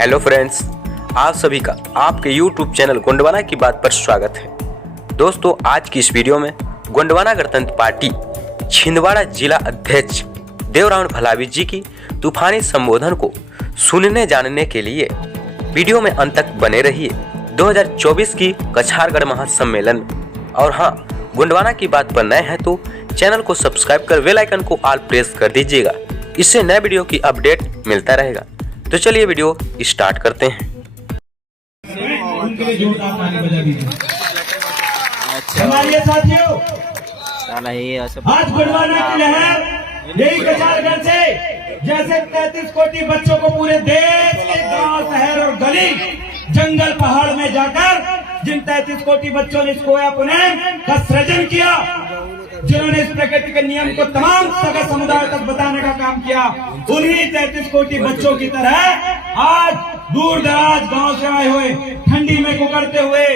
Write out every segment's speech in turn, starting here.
Hello friends, आप सभी का आपके YouTube चैनल गोंडवाना की बात पर स्वागत है। दोस्तों, आज की इस वीडियो में गोंडवाना गणतंत्र पार्टी छिंदवाड़ा जिला अध्यक्ष देवराम भलावी जी की तूफानी संबोधन को सुनने जानने के लिए वीडियो में अंत तक बने रहिए। 2024 की कछारगढ़ महासम्मेलन और हाँ, गोंडवाना की बात पर नए हैं तो चैनल को सब्सक्राइब कर बेल आइकन को ऑल प्रेस कर दीजिएगा। इससे नए वीडियो की अपडेट मिलता रहेगा। तो चलिए वीडियो स्टार्ट करते हैं। हमारे साथियों, आज गोंडवाना की लहर यही कछारगढ़ से जैसे 33 कोटि बच्चों को पूरे देश के गांव, शहर और गली, जंगल, पहाड़ में जाकर जिन 33 कोटि बच्चों ने इस कोया पुनः का सृजन किया, जिन्होंने इस प्रकृति के नियम को तमाम सगा समुदाय तक बताने का काम किया, उन्हीं 33 कोटि बच्चों की तरह आज दूर दराज गांव से आए हुए, ठंडी में कुकड़ते हुए,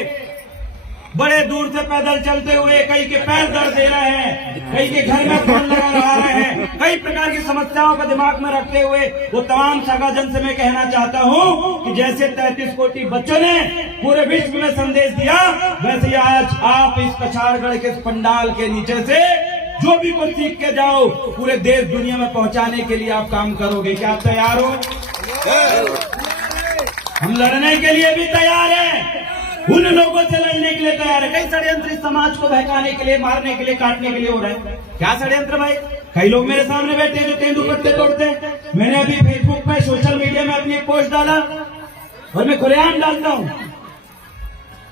बड़े दूर से पैदल चलते हुए, कई के पैर दर्द दे रहे हैं, कई के घर में फोन लगा रहे हैं, कई प्रकार की समस्याओं को दिमाग में रखते हुए वो तमाम सगाजन से मैं कहना चाहता हूं कि जैसे 33 कोटि बच्चों ने पूरे विश्व में संदेश दिया, वैसे ही आज आप इस कछारगढ़ के पंडाल के नीचे से जो भी कुछ सीख के जाओ, पूरे देश दुनिया में पहुंचाने के लिए आप काम करोगे। क्या आप तैयार हो? हम लड़ने के लिए भी तैयार हैं, उन लोगों से लड़ने के लिए तैयार है। कई षड्यंत्र इस समाज को बहकाने के लिए, मारने के लिए, काटने के लिए हो रहे हैं। क्या षड्यंत्र भाई? कई लोग मेरे सामने बैठे हैं जो तेंदुपत्ते तोड़ते हैं। मैंने अभी फेसबुक पे, सोशल मीडिया में अपनी एक पोस्ट डाला और मैं खुलेआम डालता हूं,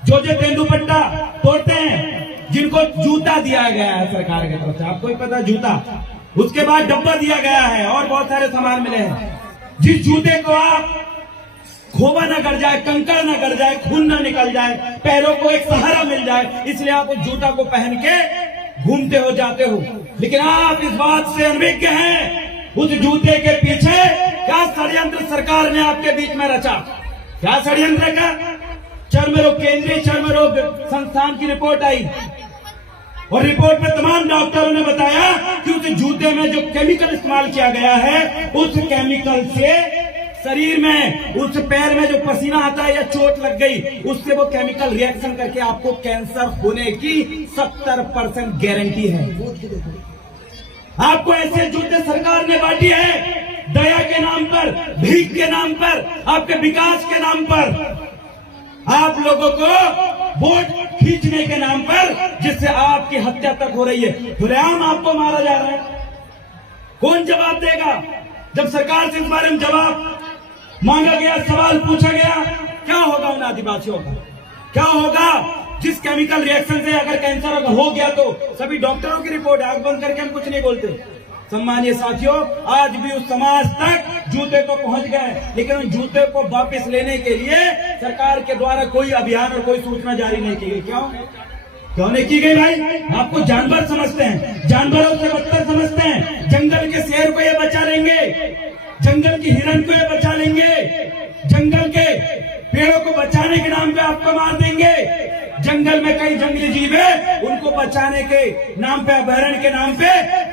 जो तेंदुपत्ता तोड़ते हैं, जिनको जूता दिया गया है सरकार की तरफ से, आपको ही पता जूता, उसके बाद डब्बा दिया गया है और बहुत सारे सामान मिले हैं। जिस जूते को आप खोबा न कर जाए, कंकड़ न कर जाए, खून न निकल जाए, पैरों को एक सहारा मिल जाए, इसलिए आप उस जूता को पहन के घूमते हो, जाते हो। लेकिन आप इस बात से अनभिज्ञ हैं, उस जूते के पीछे क्या षड्यंत्र सरकार ने आपके बीच में रचा। क्या षड्यंत्र का? चर्म रोग, केंद्रीय चर्म रोग संस्थान की रिपोर्ट आई और रिपोर्ट में तमाम डॉक्टरों ने बताया कि उस जूते में जो केमिकल इस्तेमाल किया गया है, उस केमिकल से शरीर में, उस पैर में जो पसीना आता है या चोट लग गई, उससे वो केमिकल रिएक्शन करके आपको कैंसर होने की 70% गारंटी है। आपको ऐसे जूते सरकार ने बांटी है दया के नाम पर, भीख के नाम पर, आपके विकास के नाम पर, आप लोगों को वोट खींचने के नाम पर, जिससे आपकी हत्या तक हो रही है। खुलेआम आपको मारा जा रहा है। कौन जवाब देगा? जब सरकार से इस बारे में जवाब मांगा गया, सवाल पूछा गया, क्या होगा उन आदिवासियों का? क्या होगा जिस केमिकल रिएक्शन से अगर कैंसर अगर हो गया तो? सभी डॉक्टरों की रिपोर्ट, आंख बंद करके हम कुछ नहीं बोलते। सम्मानीय साथियों, आज भी उस समाज तक जूते तो पहुंच गए, लेकिन उन जूते को वापस लेने के लिए सरकार के द्वारा कोई अभियान और कोई सूचना जारी नहीं की गई। क्यों नहीं की गई भाई? आपको जानवर समझते हैं, जानवरों से बदतर समझते हैं। जंगल के शेर को ये बचा लेंगे, जंगल की हिरण को ये बचा लेंगे, जंगल के पेड़ों को बचाने के नाम पे आपको मार देंगे। जंगल में कई जंगली जीव है, उनको बचाने के नाम पे, अभयारण्य के नाम पे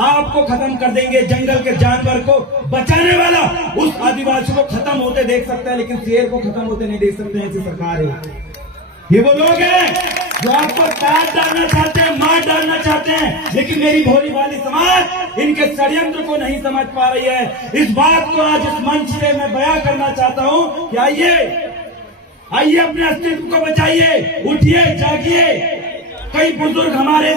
आपको खत्म कर देंगे। जंगल के जानवर को बचाने वाला उस आदिवासी को खत्म होते देख सकता है, लेकिन शेर को खत्म होते नहीं देख सकते। ऐसी सरकार है। ये वो लोग हैं जो आपको काट डालना चाहते हैं, मार डालना चाहते हैं, लेकिन मेरी भोली भाली समाज इनके षड्यंत्र को नहीं समझ पा रही है। इस बात को आज इस मंच से मैं बयां करना चाहता हूं कि आइए अपने अस्तित्व को बचाइए, उठिए, जागिए। कई बुजुर्ग हमारे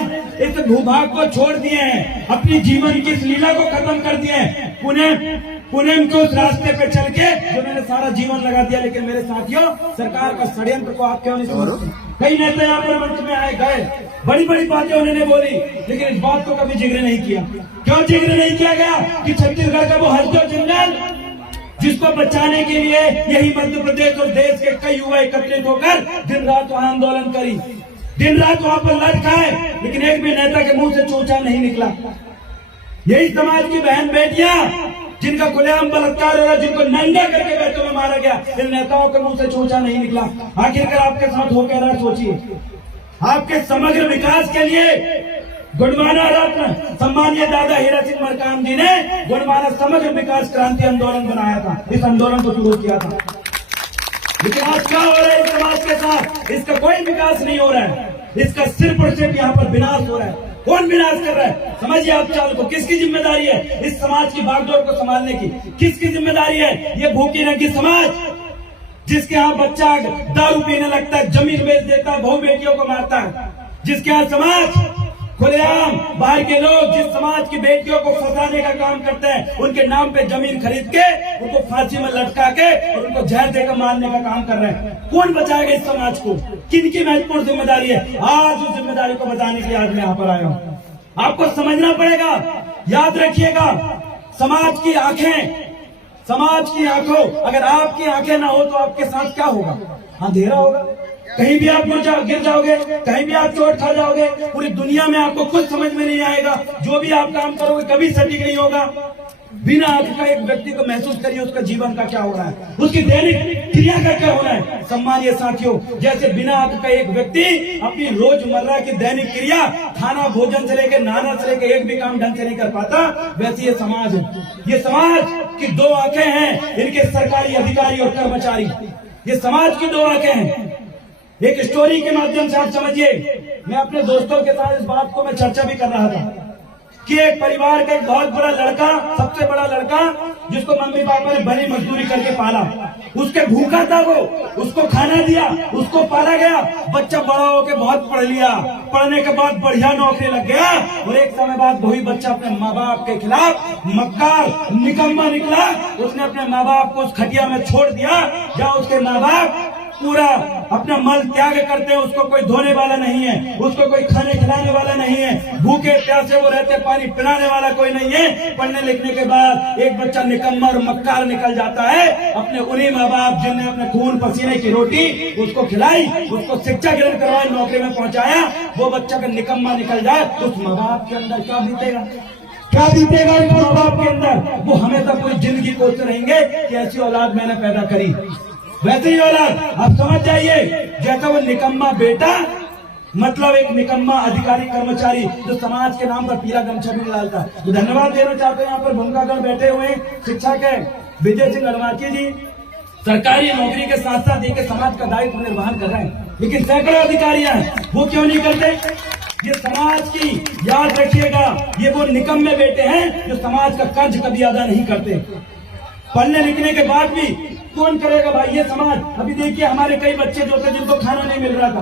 इस भूभाग को छोड़ दिए हैं, अपनी जीवन की इस लीला को खत्म कर दिए हैं, पुणे के उस रास्ते पे चल के जो मैंने सारा जीवन लगा दिया। लेकिन मेरे साथियों, सरकार का षड्यंत्र को आप क्यों नहीं समझते? कई नेता यहाँ पर मंच में आए गए, बड़ी बड़ी बातें उन्होंने बोली, लेकिन इस बात को कभी जिक्र नहीं किया। क्यों जिक्र नहीं किया गया कि छत्तीसगढ़ का वो हल्का जंगल, जिसको बचाने के लिए यही मध्य प्रदेश और देश के कई युवा एकत्रित होकर दिन रात वहां आंदोलन करी, दिन रात वहां पर लड़ खाए, लेकिन एक भी नेता के मुंह से चोचा नहीं निकला। यही समाज की बहन बेटियां जिनका खुलेआम बलात्कार हो रहा, जिनको नंगा करके बैठों में मारा गया, इन नेताओं के मुंह से चोचा नहीं निकला। आखिरकार आपके साथ हो क्या रहा, सोचिए। आपके समग्र विकास के लिए गोंडवाना रत्न सम्मानीय दादा हीरा सिंह मरकाम जी ने गोंडवाना समग्र विकास क्रांति आंदोलन बनाया था, इस आंदोलन को शुरू किया था। लेकिन आज क्या हो रहा है इस समाज के साथ? इसका कोई विकास नहीं हो रहा है, इसका सिर्फ और सिर्फ यहाँ पर विनाश हो रहा है। कौन विनाश कर रहा है? समझिए आप चाल को, किसकी जिम्मेदारी है इस समाज की बागडोर को संभालने की? किसकी जिम्मेदारी है? ये भूखी नंगी समाज जिसके यहाँ बच्चा दारू पीने लगता है, जमीन बेच देता है, बहू बेटियों को मारता है, जिसके यहाँ समाज खुलेआम बाहर के लोग जिस समाज की बेटियों को फंसाने का काम करते हैं, उनके नाम पे जमीन खरीद के उनको फांसी में लटका के और उनको जहर देकर मारने का काम कर रहे हैं। कौन बचाएगा इस समाज को? किनकी महत्वपूर्ण जिम्मेदारी है? आज उस जिम्मेदारी को बताने के लिए आज मैं यहाँ पर आया हूँ। आपको समझना पड़ेगा, याद रखिएगा, समाज की आंखों, अगर आपकी आंखें ना हो तो आपके साथ क्या होगा? अंधेरा होगा, कहीं भी आप गिर जाओगे, कहीं भी आप चोट खा जाओगे, पूरी दुनिया में आपको कुछ समझ में नहीं आएगा, जो भी आप काम करोगे कभी सटीक नहीं होगा। बिना आंख का एक व्यक्ति को महसूस करिए उसका जीवन का क्या हो रहा है, उसकी दैनिक क्रिया का क्या हो रहा है। सम्मानीय साथियों, जैसे बिना आंख का एक व्यक्ति अपनी रोजमर्रा की दैनिक क्रिया, खाना भोजन से लेकर नहाना से लेकर एक भी काम ढंग से नहीं कर पाता, वैसे ये समाज है। ये समाज की दो आंखें हैं, इनके सरकारी अधिकारी और कर्मचारी। ये समाज की दो आंखें हैं। एक स्टोरी के माध्यम से आप समझिए, मैं अपने दोस्तों के साथ इस बात को मैं चर्चा भी कर रहा था कि एक परिवार का एक बहुत बड़ा लड़का, सबसे बड़ा लड़का, जिसको मम्मी पापा ने बड़ी मजदूरी करके पाला, उसके भूखा था वो, उसको खाना दिया, उसको पाला गया। बच्चा बड़ा होकर बहुत पढ़ लिया, पढ़ने के बाद बढ़िया नौकरी लग गया और एक समय बाद वही बच्चा अपने माँ बाप के खिलाफ मक्कार निकम्मा निकला। उसने अपने माँ बाप को उस खटिया में छोड़ दिया जहाँ उसके माँ बाप पूरा अपना मल त्याग करते हैं, उसको कोई धोने वाला नहीं है, उसको कोई खाने खिलाने वाला नहीं है, भूखे प्यासे वो रहते, पानी पिलाने वाला कोई नहीं है। पढ़ने लिखने के बाद एक बच्चा निकम्मा और मक्कार निकल जाता है। अपने उन्हीं माँ बाप जिनने अपने खून पसीने की रोटी उसको खिलाई, उसको शिक्षा ग्रहण करवाई, नौकरी में पहुंचाया, वो बच्चा का निकम्मा निकल जाए, उस माँ बाप के अंदर क्या बीतेगा? क्या बीतेगा उस माँ बाप के अंदर? वो हमेशा पूरी जिंदगी कोसते रहेंगे कि ऐसी औलाद मैंने पैदा करी। वैसे ही औलाद, आप समझ जाइए, जैसा वो निकम्मा बेटा, मतलब एक निकम्मा अधिकारी कर्मचारी जो समाज के नाम पर पीला गमछा भी डालता। तो धन्यवाद देना चाहते हैं यहाँ पर भूमिकागढ़ बैठे हुए शिक्षा के विजय सिंह अड़वाची जी, सरकारी नौकरी के साथ साथ एक समाज का दायित्व निर्वहन कर रहे हैं, लेकिन सैकड़ों अधिकारियां हैं, वो क्यों नहीं करते? ये समाज की, याद रखिएगा, ये वो निकम्मे बेटे हैं जो समाज का कर्ज कभी अदा नहीं करते। पढ़ने लिखने के बाद भी कौन करेगा भाई ये समाज? अभी देखिए हमारे कई बच्चे जो थे जिनको खाना नहीं मिल रहा था,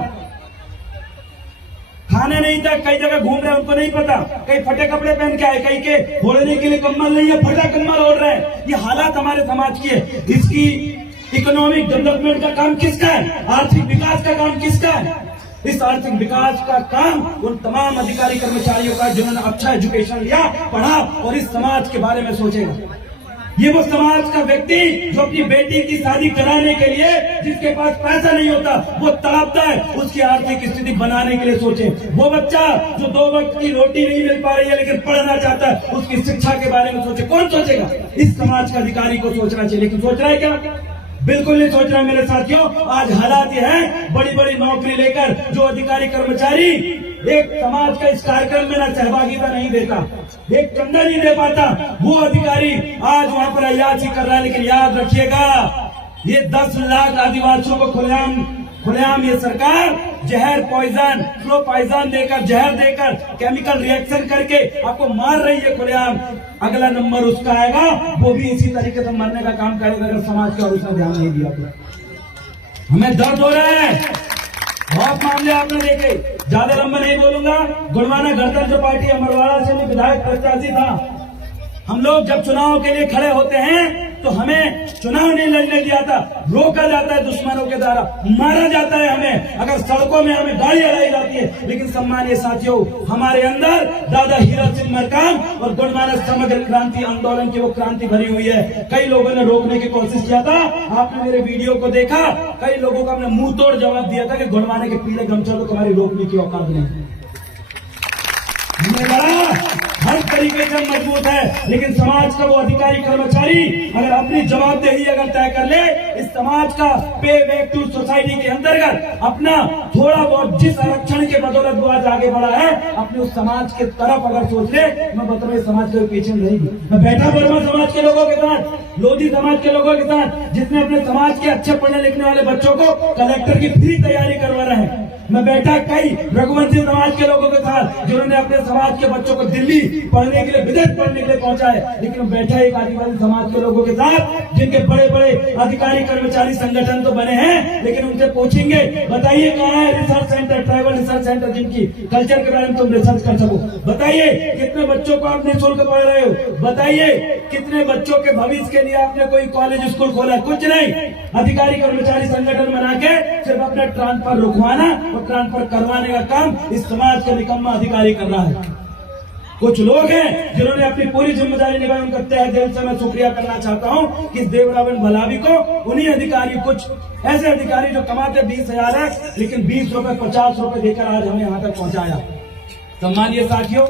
खाने नहीं था, कई जगह घूम रहे हैं, उनको नहीं पता, कई फटे कपड़े पहन के आए, कई के ओढ़ने के लिए कम्बल नहीं है, फटा कम्बल ओढ़ रहे हैं। ये हालात हमारे समाज की है। इसकी इकोनॉमिक डेवलपमेंट का काम किसका है? आर्थिक विकास का काम किसका है? इस आर्थिक विकास का काम उन तमाम अधिकारी कर्मचारियों का जिन्होंने अच्छा एजुकेशन लिया, पढ़ा और इस समाज के बारे में सोचेगा। ये वो समाज का व्यक्ति जो अपनी बेटी की शादी कराने के लिए, जिसके पास पैसा नहीं होता, वो तड़पता है, उसकी आर्थिक स्थिति बनाने के लिए सोचे। वो बच्चा जो 2 वक्त की रोटी नहीं मिल पा रही है लेकिन पढ़ना चाहता है, उसकी शिक्षा के बारे में सोचे। कौन सोचेगा? इस समाज के अधिकारी को सोचना चाहिए, लेकिन सोच रहा है क्या? बिल्कुल नहीं सोच रहा मेरे साथियों। आज हालात ये हैं, बड़ी बड़ी नौकरी लेकर जो अधिकारी कर्मचारी एक समाज का इस कार्यक्रम में ना सहभागिता नहीं देता, एक चंदा नहीं दे पाता, वो अधिकारी आज वहां पर अयाची कर रहा है। लेकिन याद रखिएगा, ये 10 लाख आदिवासियों को खुलेआम ये सरकार जहर पॉइजन, फ्लो पॉइजन देकर, जहर देकर, केमिकल रिएक्शन करके आपको मार रही है खुलेआम। अगला नंबर उसका आएगा, वो भी इसी तरीके से मरने का काम करेगा अगर समाज का उसने ध्यान नहीं दिया तो। हमें दर्द हो रहा है, बहुत मामले आपने देखे, ज्यादा लंबा नहीं बोलूंगा। गोंडवाना गणतंत्र पार्टी अमरवाड़ा से मैं विधायक प्रत्याशी था। हम लोग जब चुनाव के लिए खड़े होते हैं तो हमें चुनाव नहीं लड़ने दिया था, रोका जाता है दुश्मनों के द्वारा, मारा जाता है हमें, अगर सड़कों में हमें गाड़ी हलाई जाती है। लेकिन सम्मानीय साथियों, हमारे अंदर दादा हीरा सिंह मरकाम और गोंडवाना समग्र क्रांति आंदोलन की वो क्रांति भरी हुई है। कई लोगों ने रोकने की कोशिश किया था, आपने मेरे वीडियो को देखा, कई लोगों का हमने मुंह तोड़ जवाब दिया था कि गोंडवाना के पीले गमछा को तुम्हारी रोकने की औकात नहीं। हमने लड़ा, हर तरीके से मजबूत है, लेकिन समाज का वो अधिकारी कर्मचारी अगर अपनी जवाबदेही अगर तय कर ले, इस समाज का पे बैक टू सोसाइटी के अंतर्गत अपना थोड़ा बहुत जिस आरक्षण के बदौलत वो आज आगे बढ़ा है, अपने उस समाज के तरफ अगर सोच ले, मैं बता रहा हूं समाज के पीछे नहीं। मैं बैठा वर्मा समाज के लोगों के साथ, लोधी समाज के लोगों के साथ, जिसने अपने समाज के अच्छे पढ़ने लिखने वाले बच्चों को कलेक्टर की फ्री तैयारी करवा रहे हैं। मैं बैठा कई रघुवंशी समाज के लोगों के साथ, जिन्होंने अपने समाज के बच्चों को दिल्ली पढ़ने के लिए, विदेश पढ़ने के लिए पहुंचा है। लेकिन बैठा एक आदिवासी समाज के लोगों के साथ, जिनके बड़े बड़े अधिकारी कर्मचारी संगठन तो बने हैं, लेकिन उनसे पूछेंगे, बताइए कहाँ है research centre, tribal research centre, जिनकी कल्चर के बारे में तुम रिसर्च कर सको। बताइए कितने बच्चों को आप निःशुल्क पढ़ रहे हो। बताइए कितने बच्चों के भविष्य के लिए आपने कोई कॉलेज स्कूल खोला। कुछ नहीं, अधिकारी कर्मचारी संगठन बना के सिर्फ अपने ट्रांसफर रुकवाना और ट्रांसफर करवाने का काम इस समाज का निकम्मा अधिकारी कर रहा है। कुछ लोग हैं जिन्होंने अपनी पूरी जिम्मेदारी निभाई, उनका तहे दिल से मैं शुक्रिया करना चाहता हूं कि देवरावन भलावी को, उन्हीं अधिकारी, कुछ ऐसे अधिकारी जो कमाते 20,000 है, लेकिन 20 रुपए 50 रुपए देकर आज हमें यहाँ तक पहुंचाया। सम्मानीय साथियों,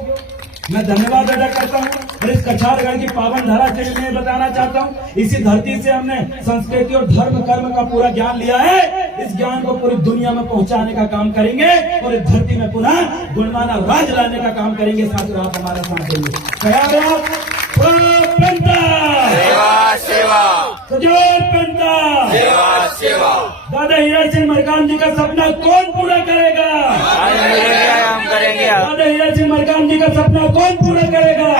मैं धन्यवाद अदा करता हूँ और इस कछारगढ़ की पावन धरा से भी मैं बताना चाहता हूँ, इसी धरती से हमने संस्कृति और धर्म कर्म का पूरा ज्ञान लिया है। इस ज्ञान को पूरी दुनिया में पहुंचाने का काम करेंगे और इस धरती में पुनः गुणमाना राज लाने का काम करेंगे। साथियों, आप हमारा साथ देंगे। तैयार हो आप? सेवा सेवा सेवा सेवा। दादा हीरा सिंह मरकाम जी का सपना कौन पूरा करेगा? हम करेंगे। दादा हीरा सिंह मरकाम जी का सपना कौन पूरा करेगा?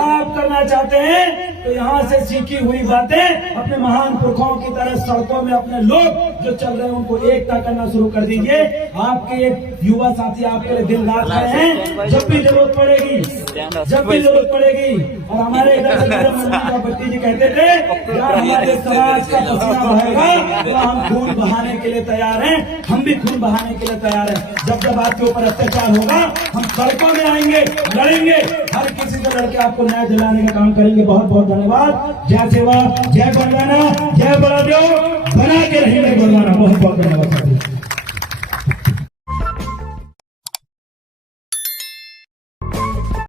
आप करना चाहते हैं तो यहाँ से सीखी हुई बातें अपने महान पुरखों की तरह सड़कों में अपने लोग जो चल रहे हैं उनको एकता करना शुरू कर दीजिए। आपके एक युवा साथी आपके लिए दिन रात खड़े हैं, जब भी जरूरत पड़ेगी, जब भी जरूरत पड़ेगी। और हमारे इधर से भट्टी जी कहते थे, यार हमारे समाज का पसीना बहेगा तो हम खून बहाने के लिए तैयार हैं, हम भी खून बहाने के लिए तैयार हैं। जब जब आपके ऊपर अत्याचार होगा, हम सड़कों में आएंगे, लड़ेंगे, हर किसी से लड़के आपको न्याय दिलाने का काम करेंगे। बहुत बहुत धन्यवाद। जय सेवा, जय गोंडवाना, जय बड़ा देव, बना के रहेंगे गोंडवाना। बहुत बहुत धन्यवाद।